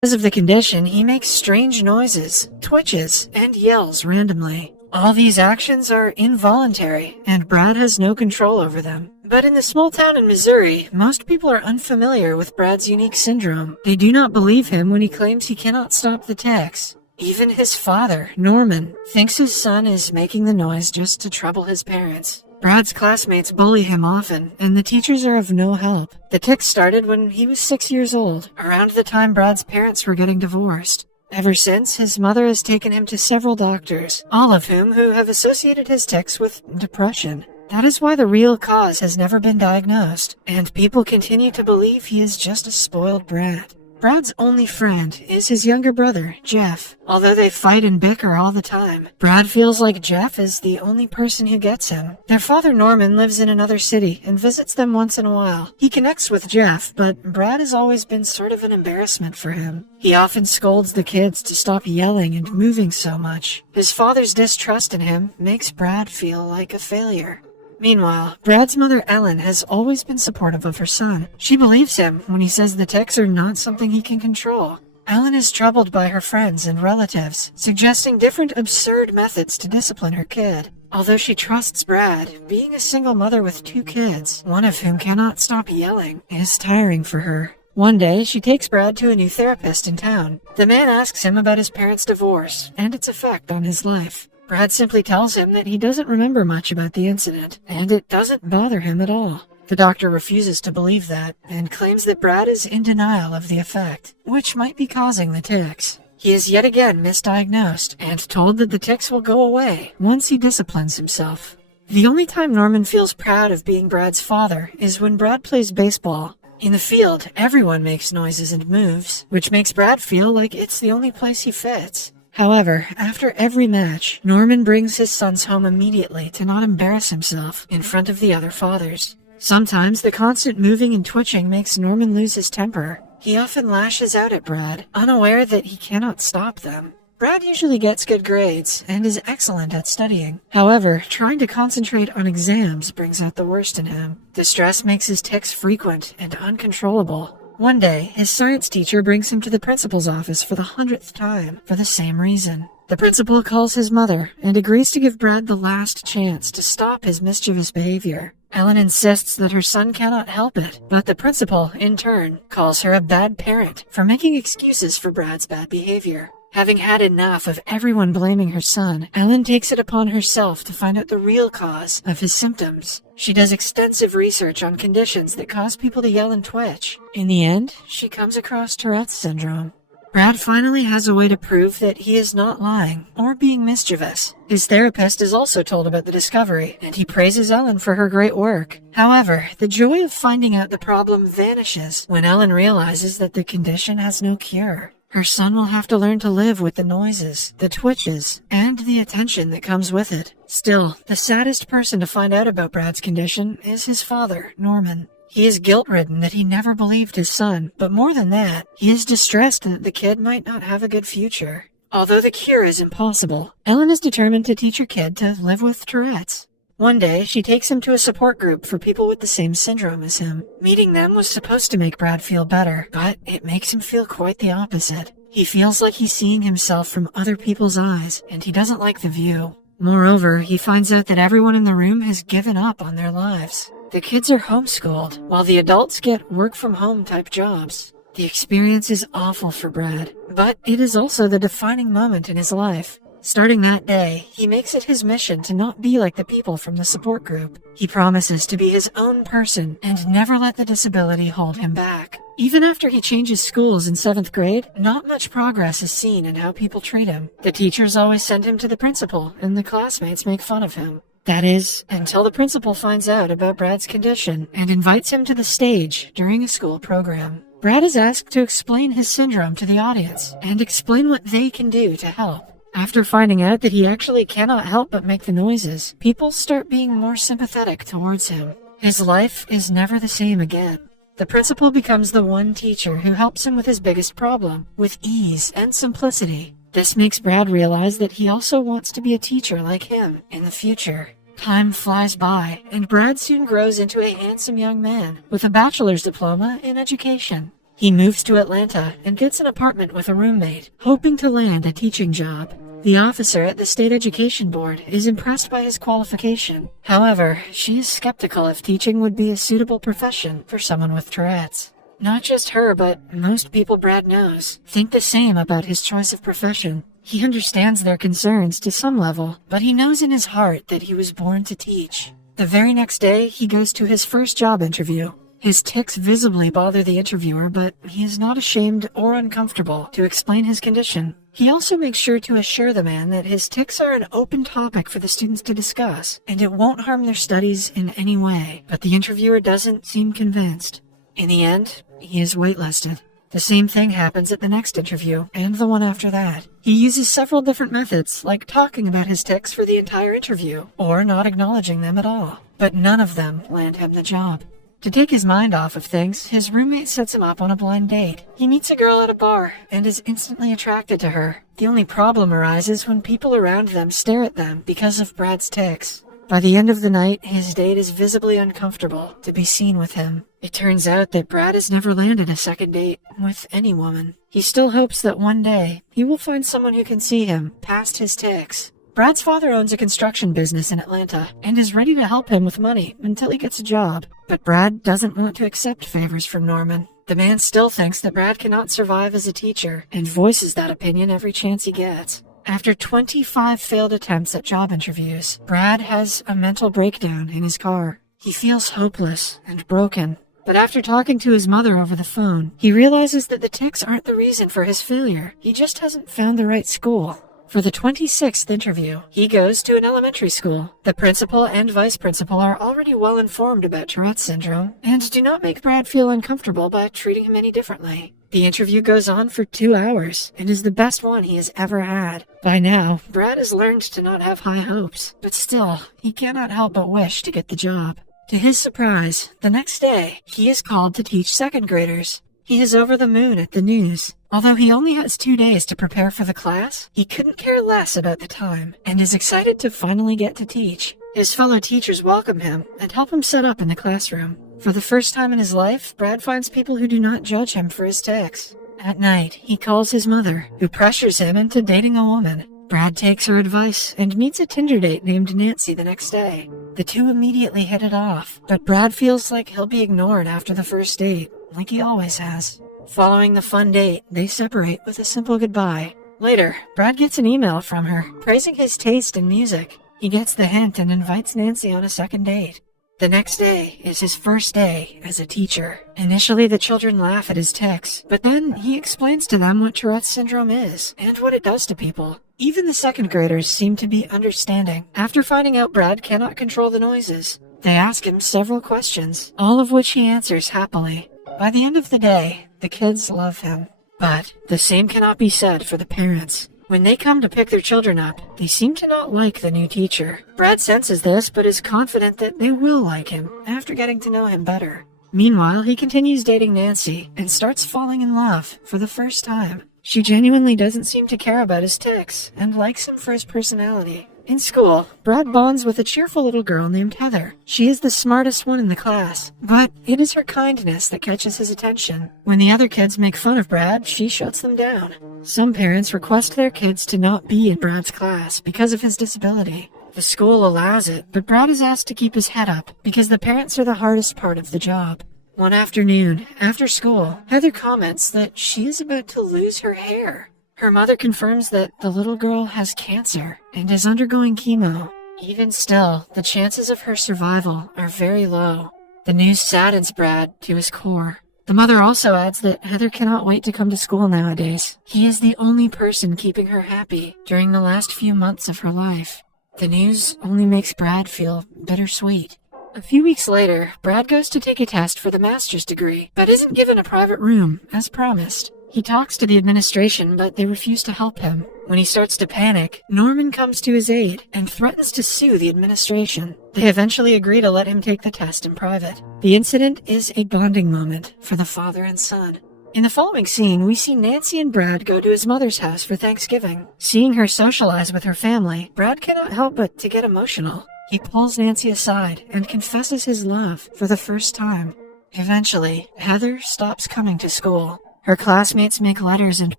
Because of the condition, he makes strange noises, twitches, and yells randomly. All these actions are involuntary, and Brad has no control over them. But in the small town in Missouri, most people are unfamiliar with Brad's unique syndrome. They do not believe him when he claims he cannot stop the tics. Even his father, Norman, thinks his son is making the noise just to trouble his parents. Brad's classmates bully him often, and the teachers are of no help. The tics started when he was 6 years old, around the time Brad's parents were getting divorced. Ever since, his mother has taken him to several doctors, all of whom have associated his tics with depression. That is why the real cause has never been diagnosed, and people continue to believe he is just a spoiled brat. Brad's only friend is his younger brother, Jeff. Although they fight and bicker all the time, Brad feels like Jeff is the only person who gets him. Their father, Norman, lives in another city and visits them once in a while. He connects with Jeff, but Brad has always been sort of an embarrassment for him. He often scolds the kids to stop yelling and moving so much. His father's distrust in him makes Brad feel like a failure. Meanwhile, Brad's mother, Ellen, has always been supportive of her son. She believes him when he says the tics are not something he can control. Ellen is troubled by her friends and relatives, suggesting different absurd methods to discipline her kid. Although she trusts Brad, being a single mother with 2 kids, one of whom cannot stop yelling, is tiring for her. One day, she takes Brad to a new therapist in town. The man asks him about his parents' divorce and its effect on his life. Brad simply tells him that he doesn't remember much about the incident, and it doesn't bother him at all. The doctor refuses to believe that, and claims that Brad is in denial of the effect, which might be causing the tics. He is yet again misdiagnosed, and told that the tics will go away once he disciplines himself. The only time Norman feels proud of being Brad's father is when Brad plays baseball. In the field, everyone makes noises and moves, which makes Brad feel like it's the only place he fits. However, after every match, Norman brings his sons home immediately to not embarrass himself in front of the other fathers. Sometimes the constant moving and twitching makes Norman lose his temper. He often lashes out at Brad, unaware that he cannot stop them. Brad usually gets good grades and is excellent at studying. However, trying to concentrate on exams brings out the worst in him. The stress makes his tics frequent and uncontrollable. One day, his science teacher brings him to the principal's office for the 100th time for the same reason. The principal calls his mother and agrees to give Brad the last chance to stop his mischievous behavior. Ellen insists that her son cannot help it, but the principal, in turn, calls her a bad parent for making excuses for Brad's bad behavior. Having had enough of everyone blaming her son, Ellen takes it upon herself to find out the real cause of his symptoms. She does extensive research on conditions that cause people to yell and twitch. In the end, she comes across Tourette's syndrome. Brad finally has a way to prove that he is not lying or being mischievous. His therapist is also told about the discovery, and he praises Ellen for her great work. However, the joy of finding out the problem vanishes when Ellen realizes that the condition has no cure. Her son will have to learn to live with the noises, the twitches, and the attention that comes with it. Still, the saddest person to find out about Brad's condition is his father, Norman. He is guilt-ridden that he never believed his son, but more than that, he is distressed that the kid might not have a good future. Although the cure is impossible, Ellen is determined to teach her kid to live with Tourette's. One day, she takes him to a support group for people with the same syndrome as him. Meeting them was supposed to make Brad feel better, but it makes him feel quite the opposite. He feels like he's seeing himself from other people's eyes, and he doesn't like the view. Moreover, he finds out that everyone in the room has given up on their lives. The kids are homeschooled, while the adults get work-from-home type jobs. The experience is awful for Brad, but it is also the defining moment in his life. Starting that day, he makes it his mission to not be like the people from the support group. He promises to be his own person and never let the disability hold him back. Even after he changes schools in 7th grade, not much progress is seen in how people treat him. The teachers always send him to the principal, and the classmates make fun of him. That is, until the principal finds out about Brad's condition and invites him to the stage during a school program. Brad is asked to explain his syndrome to the audience and explain what they can do to help. After finding out that he actually cannot help but make the noises, people start being more sympathetic towards him. His life is never the same again. The principal becomes the one teacher who helps him with his biggest problem, with ease and simplicity. This makes Brad realize that he also wants to be a teacher like him in the future. Time flies by, and Brad soon grows into a handsome young man with a bachelor's diploma in education. He moves to Atlanta and gets an apartment with a roommate, hoping to land a teaching job. The officer at the state education board is impressed by his qualification. However, she is skeptical if teaching would be a suitable profession for someone with Tourette's. Not just her, but most people Brad knows think the same about his choice of profession. He understands their concerns to some level, but he knows in his heart that he was born to teach. The very next day, he goes to his first job interview. His tics visibly bother the interviewer, but he is not ashamed or uncomfortable to explain his condition. He also makes sure to assure the man that his tics are an open topic for the students to discuss, and it won't harm their studies in any way. But the interviewer doesn't seem convinced. In the end, he is waitlisted. The same thing happens at the next interview, and the one after that. He uses several different methods, like talking about his tics for the entire interview, or not acknowledging them at all. But none of them land him the job. To take his mind off of things, his roommate sets him up on a blind date. He meets a girl at a bar, and is instantly attracted to her. The only problem arises when people around them stare at them because of Brad's tics. By the end of the night, his date is visibly uncomfortable to be seen with him. It turns out that Brad has never landed a second date with any woman. He still hopes that one day he will find someone who can see him past his tics. Brad's father owns a construction business in Atlanta and is ready to help him with money until he gets a job. But Brad doesn't want to accept favors from Norman. The man still thinks that Brad cannot survive as a teacher and voices that opinion every chance he gets. After 25 failed attempts at job interviews, Brad has a mental breakdown in his car. He feels hopeless and broken. But after talking to his mother over the phone, he realizes that the tics aren't the reason for his failure. He just hasn't found the right school. For the 26th interview, he goes to an elementary school. The principal and vice principal are already well informed about Tourette syndrome and do not make Brad feel uncomfortable by treating him any differently. The interview goes on for 2 hours and is the best one he has ever had. By now, Brad has learned to not have high hopes, but still, he cannot help but wish to get the job. To his surprise, the next day, he is called to teach second graders. He is over the moon at the news. Although he only has 2 days to prepare for the class, he couldn't care less about the time and is excited to finally get to teach. His fellow teachers welcome him and help him set up in the classroom. For the first time in his life, Brad finds people who do not judge him for his tics. At night, he calls his mother, who pressures him into dating a woman. Brad takes her advice and meets a Tinder date named Nancy the next day. The two immediately hit it off, but Brad feels like he'll be ignored after the first date, like he always has. Following the fun date, they separate with a simple goodbye. Later, Brad gets an email from her, praising his taste in music. He gets the hint and invites Nancy on a second date. The next day is his first day as a teacher. Initially, the children laugh at his tics, but then he explains to them what Tourette syndrome is and what it does to people. Even the second graders seem to be understanding. After finding out Brad cannot control the noises, they ask him several questions, all of which he answers happily. By the end of the day, the kids love him. But the same cannot be said for the parents. When they come to pick their children up, they seem to not like the new teacher. Brad senses this, but is confident that they will like him after getting to know him better. Meanwhile, he continues dating Nancy and starts falling in love for the first time. She genuinely doesn't seem to care about his tics and likes him for his personality. In school, Brad bonds with a cheerful little girl named Heather. She is the smartest one in the class, but it is her kindness that catches his attention. When the other kids make fun of Brad, she shuts them down. Some parents request their kids to not be in Brad's class because of his disability. The school allows it, but Brad is asked to keep his head up because the parents are the hardest part of the job. One afternoon, after school, Heather comments that she is about to lose her hair. Her mother confirms that the little girl has cancer and is undergoing chemo. Even still, the chances of her survival are very low. The news saddens Brad to his core. The mother also adds that Heather cannot wait to come to school nowadays. He is the only person keeping her happy during the last few months of her life. The news only makes Brad feel bittersweet. A few weeks later, Brad goes to take a test for the master's degree, but isn't given a private room, as promised. He talks to the administration, but they refuse to help him. When he starts to panic, Norman comes to his aid and threatens to sue the administration. They eventually agree to let him take the test in private. The incident is a bonding moment for the father and son. In the following scene, we see Nancy and Brad go to his mother's house for Thanksgiving. Seeing her socialize with her family, Brad cannot help but to get emotional. He pulls Nancy aside and confesses his love for the first time. Eventually, Heather stops coming to school. Her classmates make letters and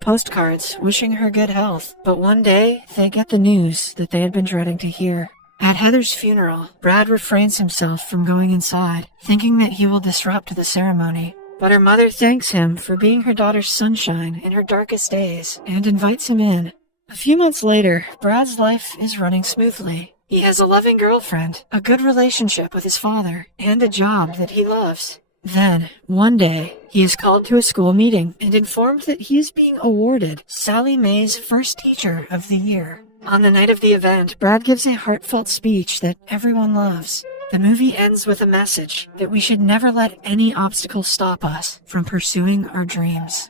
postcards wishing her good health, but one day they get the news that they had been dreading to hear. At Heather's funeral, Brad refrains himself from going inside, thinking that he will disrupt the ceremony. But her mother thanks him for being her daughter's sunshine in her darkest days and invites him in. A few months later, Brad's life is running smoothly. He has a loving girlfriend, a good relationship with his father, and a job that he loves. Then, one day, he is called to a school meeting and informed that he is being awarded Sally Mae's first teacher of the year. On the night of the event, Brad gives a heartfelt speech that everyone loves. The movie ends with a message that we should never let any obstacle stop us from pursuing our dreams.